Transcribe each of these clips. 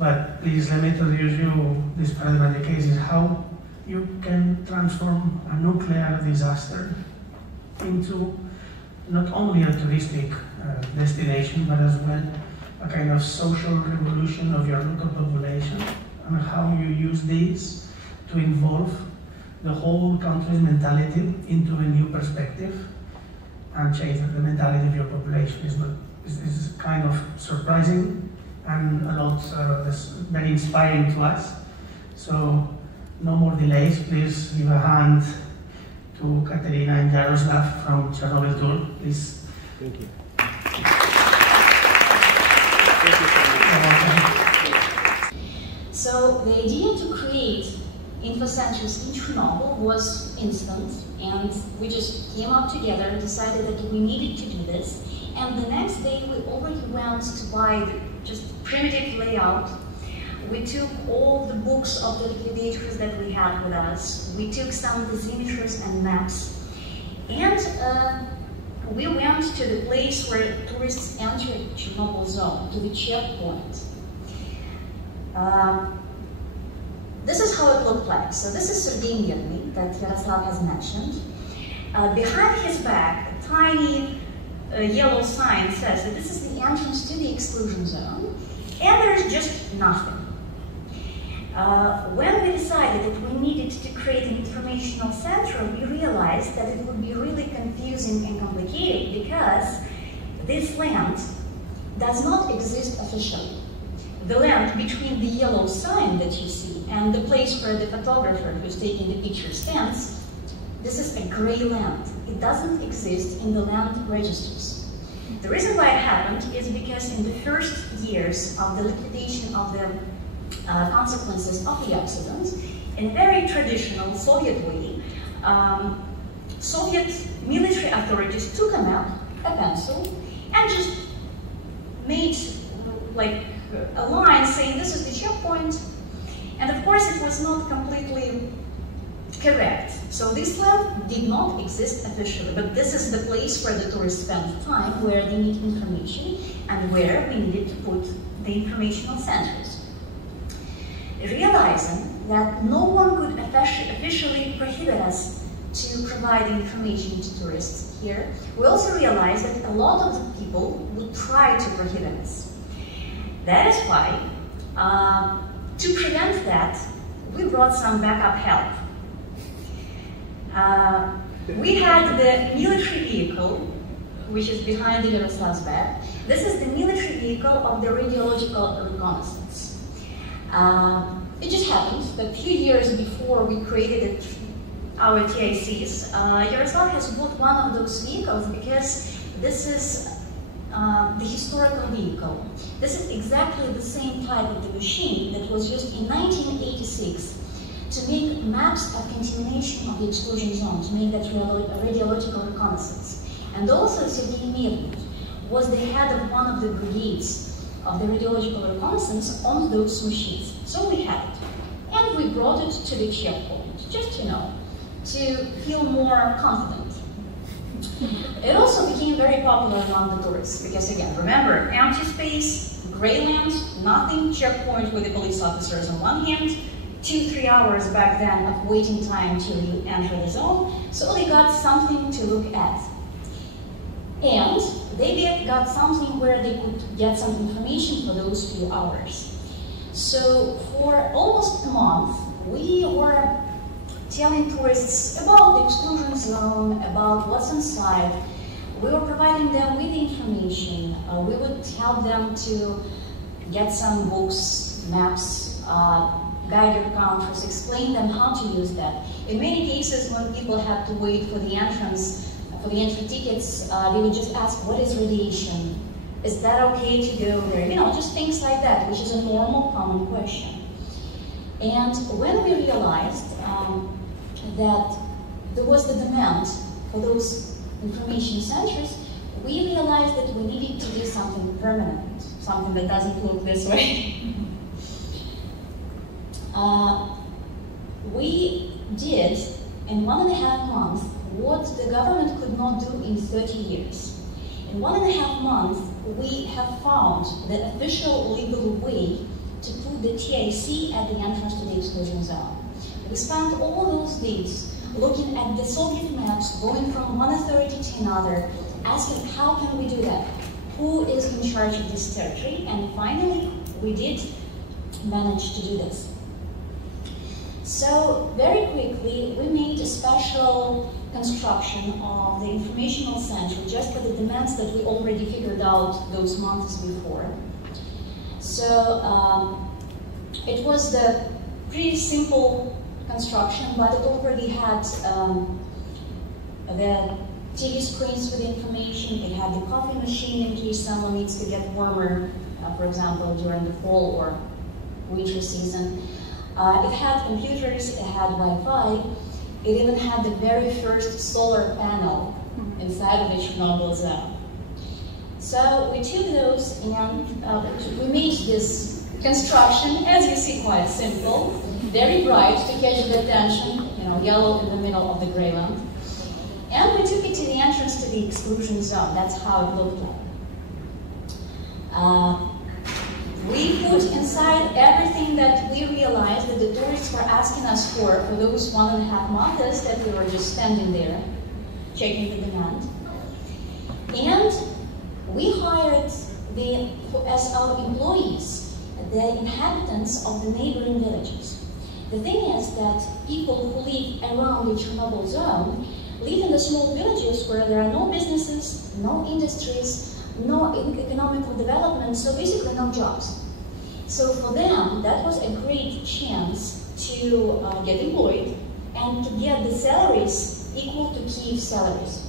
But please let me introduce you this paradigmatic case is how you can transform a nuclear disaster into not only a touristic destination, but as well a kind of social revolution of your local population, and how you use this to involve the whole country's mentality into a new perspective and change the mentality of your population. Is kind of surprising and a lot very inspiring to us. So no more delays, please give a hand to Kateryna and Jaroslav from CHERNOBYL Tour, please. Thank you. So the idea to create infocenters in Chernobyl was instant, and we just came up together and decided that we needed to do this. And the next day we already went to buy just primitive layout. We took all the books of the liquidators that we had with us. We took some dosimeters and maps. And we went to the place where tourists entered Chernobyl zone, to the checkpoint. This is how it looked like. So this is Sergei that Yaroslav has mentioned. Behind his back, a tiny yellow sign says that this is the entrance to the exclusion zone, and there's just nothing. When we decided that we needed to create an informational center, we realized that it would be really confusing and complicated because this land does not exist officially. The land between the yellow sign that you see and the place where the photographer who's taking the picture stands, this is a gray land. It doesn't exist in the land registers. The reason why it happened is because in the first years of the liquidation of the consequences of the accident, in a very traditional Soviet way, Soviet military authorities took a map, a pencil, and just made like a line saying this is the checkpoint. And of course it was not completely correct. So this land did not exist officially, but this is the place where the tourists spend time, where they need information, and where we needed to put the informational centers. Realizing that no one could officially prohibit us to provide information to tourists here, we also realized that a lot of the people would try to prohibit us. That is why, to prevent that, we brought some backup help. We had the military vehicle, which is behind the Yaroslav's back. This is the military vehicle of the radiological reconnaissance. It just happened that a few years before we created our TICs, Yaroslav has bought one of those vehicles because this is the historical vehicle. This is exactly the same type of the machine that was used in 1986 to make maps of contamination of the exclusion zone, to make that radiological reconnaissance. And also Sergei was the head of one of the brigades of the radiological reconnaissance on those machines. So we had it. And we brought it to the checkpoint, just, to feel more confident. It also became very popular among the tourists because, again, remember, empty space, gray land, nothing, checkpoint with the police officers on one hand, 2-3 hours back then of waiting time to enter the zone, so they got something to look at. And they got something where they could get some information for those few hours. So for almost a month, we were telling tourists about the exclusion zone, about what's inside. We were providing them with information. We would help them to get some books, maps, guided counters, explain them how to use that. In many cases, when people had to wait for the entrance, for the entry tickets, they would just ask, what is radiation? Is that okay to go there? Just things like that, which is a normal, common question. And when we realized that there was the demand for those information centers, we realized that we needed to do something permanent, something that doesn't look this way. We did, in 1.5 months, what the government could not do in 30 years. In 1.5 months, we have found the official legal way to put the TIC at the entrance to the exclusion zone. We spent all those days looking at the Soviet maps, going from one authority to another, asking how can we do that? Who is in charge of this territory? And finally, we did manage to do this. So very quickly, we made a special construction of the informational center just for the demands that we already figured out those months before. So it was the pretty simple construction, but it already had the TV screens with information. It had the coffee machine in case someone needs to get warmer, for example, during the fall or winter season. It had computers, it had Wi-Fi. It even had the very first solar panel inside of the Chernobyl zone. So we took those and we made this construction, as you see, quite simple, very bright to catch the attention, yellow in the middle of the gray land. And we took it to the entrance to the exclusion zone. That's how it looked like. We put inside everything that we realized that the tourists were asking us for those 1.5 months that we were just standing there, checking the demand. And we hired as our employees the inhabitants of the neighboring villages. The thing is that people who live around the Chernobyl zone live in the small villages where there are no businesses, no industries, no economical development, so basically no jobs. So for them, that was a great chance to get employed and to get the salaries equal to Kyiv salaries.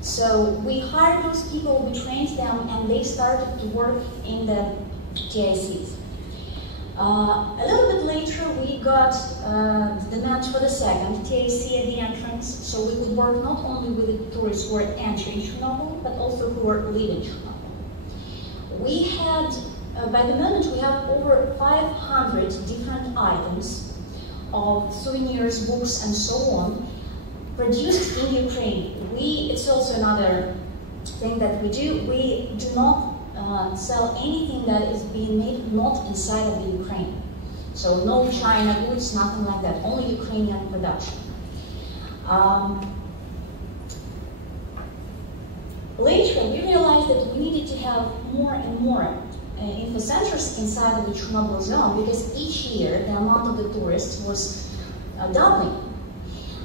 So we hired those people, we trained them, and they started to work in the TICs. A little bit later, we got demand for the second TIC at the entrance, so we could work not only with the tourists who were entering Chernobyl, but also who were leaving Chernobyl. We had, by the moment, we have over 500 different items of souvenirs, books, and so on, produced in Ukraine. It's also another thing that we do. We do not sell anything that is being made not inside of the Ukraine. So no China goods, nothing like that, only Ukrainian production. Later, we realized that we needed to have more and more info centers inside of the Chernobyl zone because each year the amount of the tourists was doubling.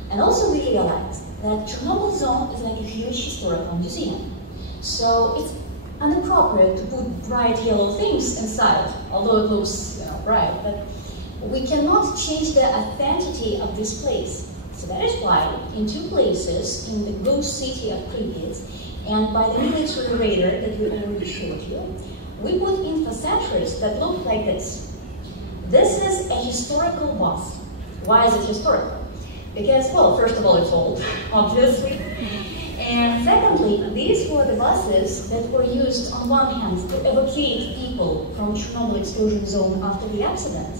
And also we realized that Chernobyl zone is like a huge historical museum. So it's inappropriate to put bright yellow things inside, although it looks bright, but we cannot change the authenticity of this place. So that is why in 2 places, in the ghost city of Pripyat and by the military radar that we already showed you, we put info centers that look like this. This is a historical bus. Why is it historical? Because, well, first of all, it's old, obviously. And secondly, these were the buses that were used on one hand to evacuate people from Chernobyl exclusion zone after the accident.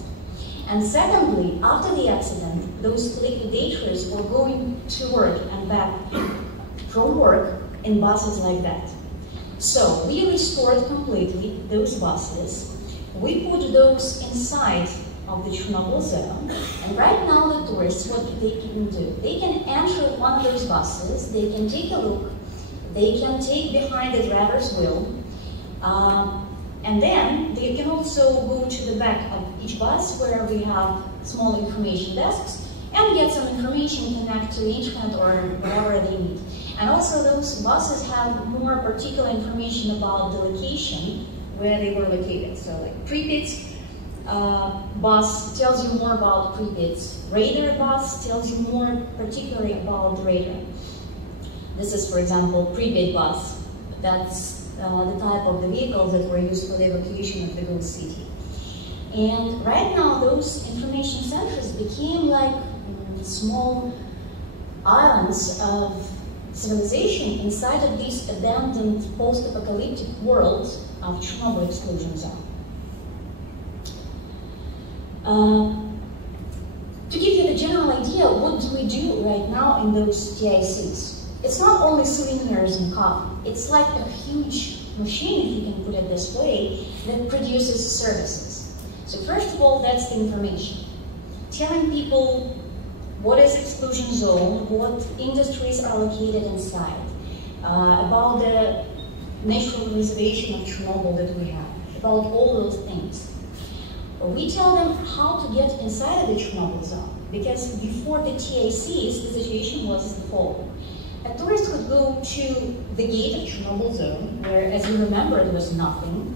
And secondly, after the accident, those liquidators were going to work and back from work in buses like that. So we restored completely those buses. We put those inside of the Chernobyl zone, and right now the tourists, what they can do? They can enter one of those buses, they can take a look, they can take behind the driver's wheel, and then they can also go to the back of each bus where we have small information desks and get some information, connect to the internet or whatever they need. And also those buses have more particular information about the location where they were located. So like Pripyat bus tells you more about Pripyat. Radar bus tells you more particularly about the radar. This is, for example, Pripyat bus. That's the type of the vehicles that were used for the evacuation of the ghost city. And right now, those information centers became like small islands of civilization inside of this abandoned post-apocalyptic world of Chernobyl exclusion zone. To give you the general idea, what do we do right now in those TICs? It's not only souvenirs and coffee. It's like a huge machine, if you can put it this way, that produces services. So first of all, that's the information. Telling people what is exclusion zone, what industries are located inside, about the natural reservation of Chernobyl that we have, about all those things. We tell them how to get inside of the Chernobyl zone, because before the TACs, the situation was the following. A tourist could go to the gate of Chernobyl zone, where, as you remember, there was nothing,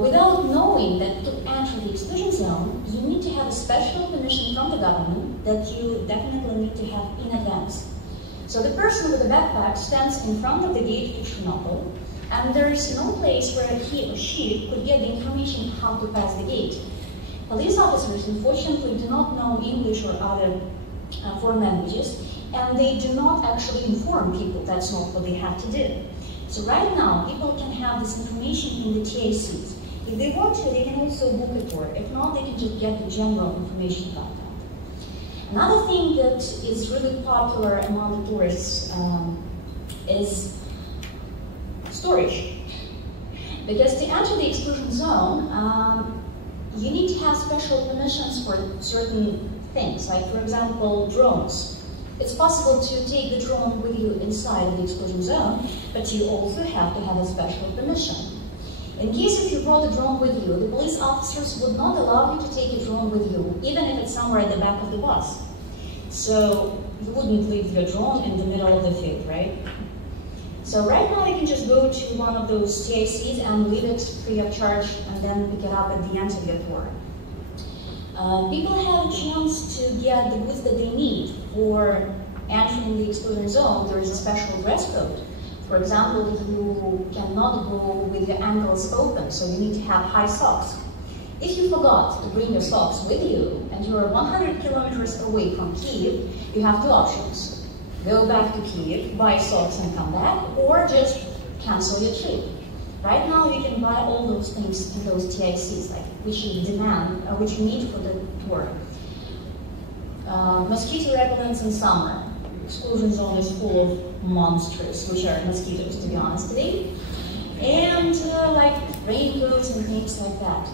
without knowing that to enter the exclusion zone, you need to have a special permission from the government that you definitely need to have in advance. So the person with the backpack stands in front of the gate to Chernobyl, and there is no place where he or she could get the information how to pass the gate. Police officers, unfortunately, do not know English or other foreign languages, and they do not actually inform people that's not what they have to do. So right now, people can have this information in the TACs. If they want to, they can also book a tour. If not, they can just get the general information about that. Another thing that is really popular among the tourists is storage. Because to enter the exclusion zone, you need to have special permissions for certain things, like, for example, drones. It's possible to take the drone with you inside the exclusion zone, but you also have to have a special permission. In case if you brought a drone with you, the police officers would not allow you to take a drone with you, even if it's somewhere at the back of the bus. So you wouldn't leave your drone in the middle of the field, right? So right now you can just go to one of those TACs and leave it free of charge, and then pick it up at the end of your tour. People have a chance to get the goods that they need for entering the exclusion zone. There is a special dress code. For example, you cannot go with your ankles open, so you need to have high socks. If you forgot to bring your socks with you and you are 100 kilometers away from Kyiv, you have two options. Go back to Kyiv, buy socks and come back, or just cancel your trip. Right now you can buy all those things in those TACs, like which you demand, which you need for the tour. Mosquito repellents in summer. Exclusion zone is full of monsters, which are mosquitoes, to be honest today. And like raincoats and things like that.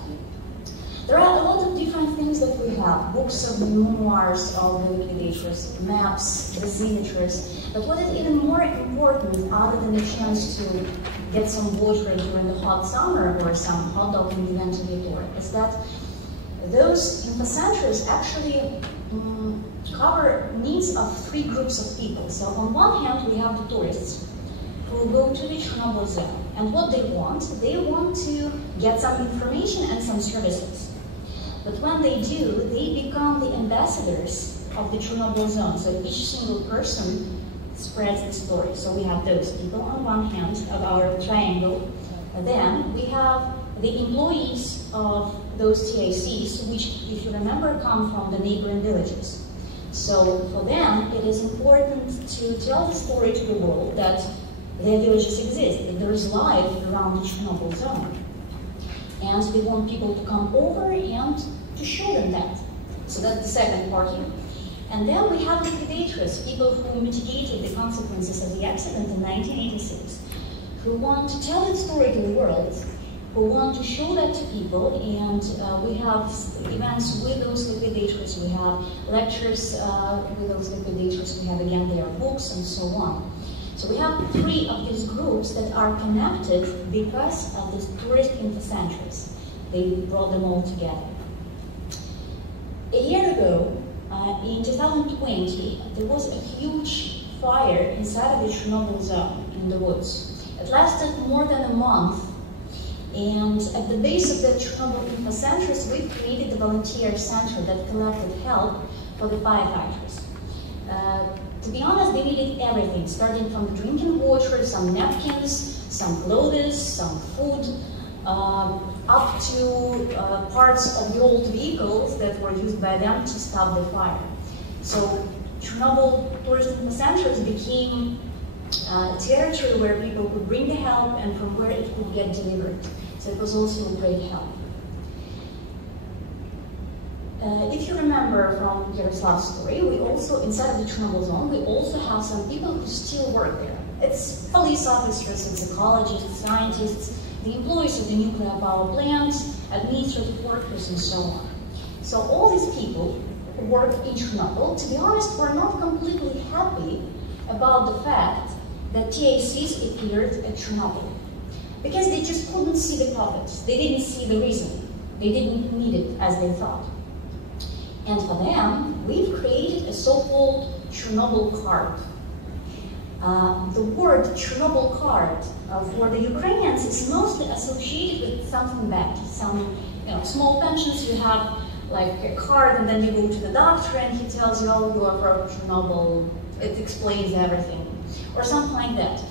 There are a lot of different things that we have. Books of memoirs of the liquidators, maps, dosimeters. But what is even more important, other than the chance to get some water during the hot summer or some hot dog in the ventilator, is that those infocenters actually cover needs of three groups of people. So on one hand, we have the tourists who go to the Chernobyl zone. And what they want to get some information and some services. But when they do, they become the ambassadors of the Chernobyl zone. So each single person spreads the story. So we have those people on one hand of our triangle. And then we have the employees of those TACs, which, if you remember, come from the neighboring villages. So for them, it is important to tell the story to the world that their villages exist, that there is life around the Chernobyl zone. And they want people to come over and to show them that. So that's the second party. And then we have liquidators, people who mitigated the consequences of the accident in 1986, who want to tell that story to the world, who want to show that to people, and we have events with those liquidators, we have lectures with those liquidators, we have again their books and so on. So we have three of these groups that are connected because of these tourist infocenters. They brought them all together. A year ago, in 2020, there was a huge fire inside of the Chernobyl zone in the woods. It lasted more than a month, and at the base of the Chernobyl infocenters, we created the volunteer center that collected help for the firefighters. To be honest, they needed everything, starting from drinking water, some napkins, some clothes, some food, up to parts of the old vehicles that were used by them to stop the fire. So Chernobyl tourist infocenters became a territory where people could bring the help and from where it could get delivered. So it was also a great help. If you remember from Yaroslav's story, we also, inside of the Chernobyl zone, we also have some people who still work there. It's police officers, it's ecologists, scientists, the employees of the nuclear power plants, administrative workers, and so on. So all these people who work in Chernobyl, to be honest, were not completely happy about the fact that TACs appeared at Chernobyl, because they just couldn't see the profits. They didn't see the reason. They didn't need it as they thought. And for them, we've created a so-called Chernobyl card. The word Chernobyl card for the Ukrainians is mostly associated with something bad. Some small pensions, you have like a card and then you go to the doctor and he tells you, oh, you are from Chernobyl, it explains everything, or something like that.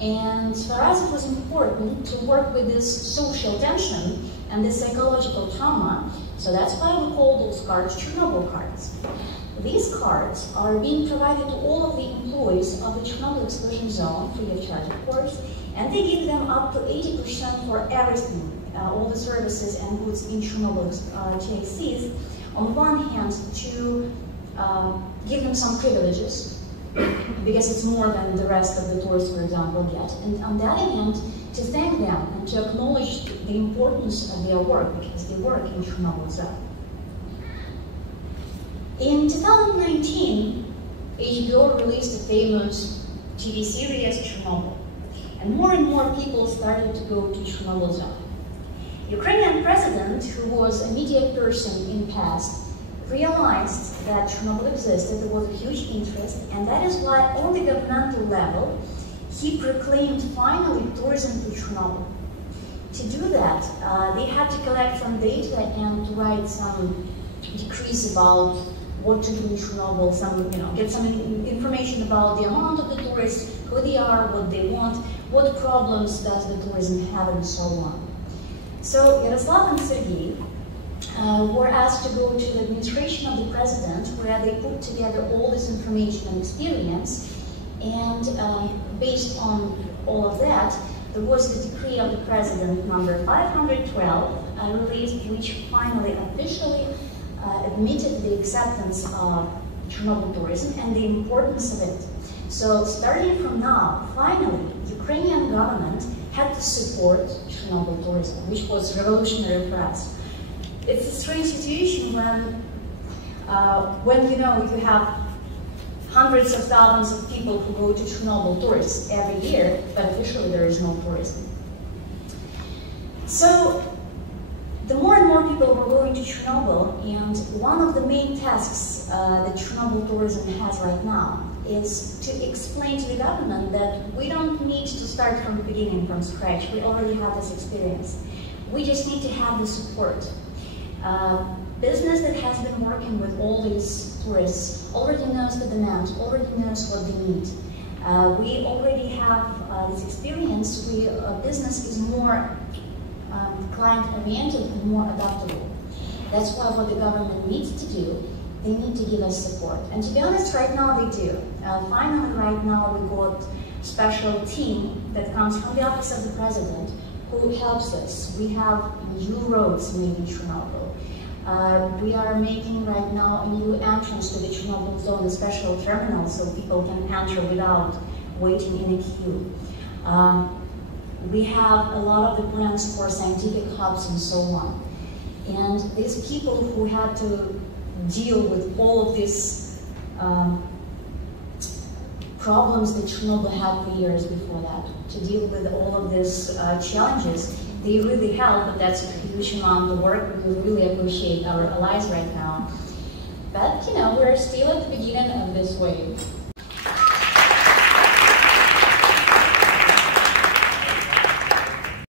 And for us it was important to work with this social tension and this psychological trauma, so that's why we call those cards Chernobyl cards. These cards are being provided to all of the employees of the Chernobyl exclusion zone, free of charge of course, and they give them up to 80% for everything, all the services and goods in Chernobyl TACs, on one hand to give them some privileges, because it's more than the rest of the tourists, for example, get, and on the other hand, to thank them and to acknowledge the importance of their work, because they work in Chernobyl zone. In 2019, HBO released a famous TV series, Chernobyl, and more people started to go to Chernobyl zone. Ukrainian president, who was a media person in past, realized that Chernobyl existed, there was a huge interest, and that is why on the governmental level, he proclaimed finally tourism to Chernobyl. To do that, they had to collect some data and to write some decrees about what to do in Chernobyl, get some information about the amount of the tourists, who they are, what they want, what problems does the tourism have, and so on. So Yaroslav and Sergei were asked to go to the administration of the president, where they put together all this information and experience, and based on all of that, there was the decree of the president number 512 released, which finally officially admitted the acceptance of Chernobyl tourism and the importance of it. So starting from now, finally, Ukrainian government had to support Chernobyl tourism, which was revolutionary for us. It's a strange situation when you have hundreds of thousands of people who go to Chernobyl tourists every year, but officially there is no tourism. So the more and more people were going to Chernobyl, and one of the main tasks that Chernobyl tourism has right now is to explain to the government that we don't need to start from the beginning, from scratch. We already have this experience. We just need to have the support. Business that has been working with all these tourists already knows the demand, already knows what they need. We already have this experience. Business is more client-oriented and more adaptable. That's why what the government needs to do, they need to give us support. And to be honest, right now they do. Finally, right now we got a special team that comes from the office of the president who helps us. We have new roads made in Chernobyl. We are making right now a new entrance to the Chernobyl zone, a special terminal, so people can enter without waiting in a queue. We have a lot of the plans for scientific hubs and so on. And these people who had to deal with all of these problems that Chernobyl had for years before that, to deal with all of these challenges, they really help, but that's a huge amount of work. We really appreciate our allies right now. But, we're still at the beginning of this wave.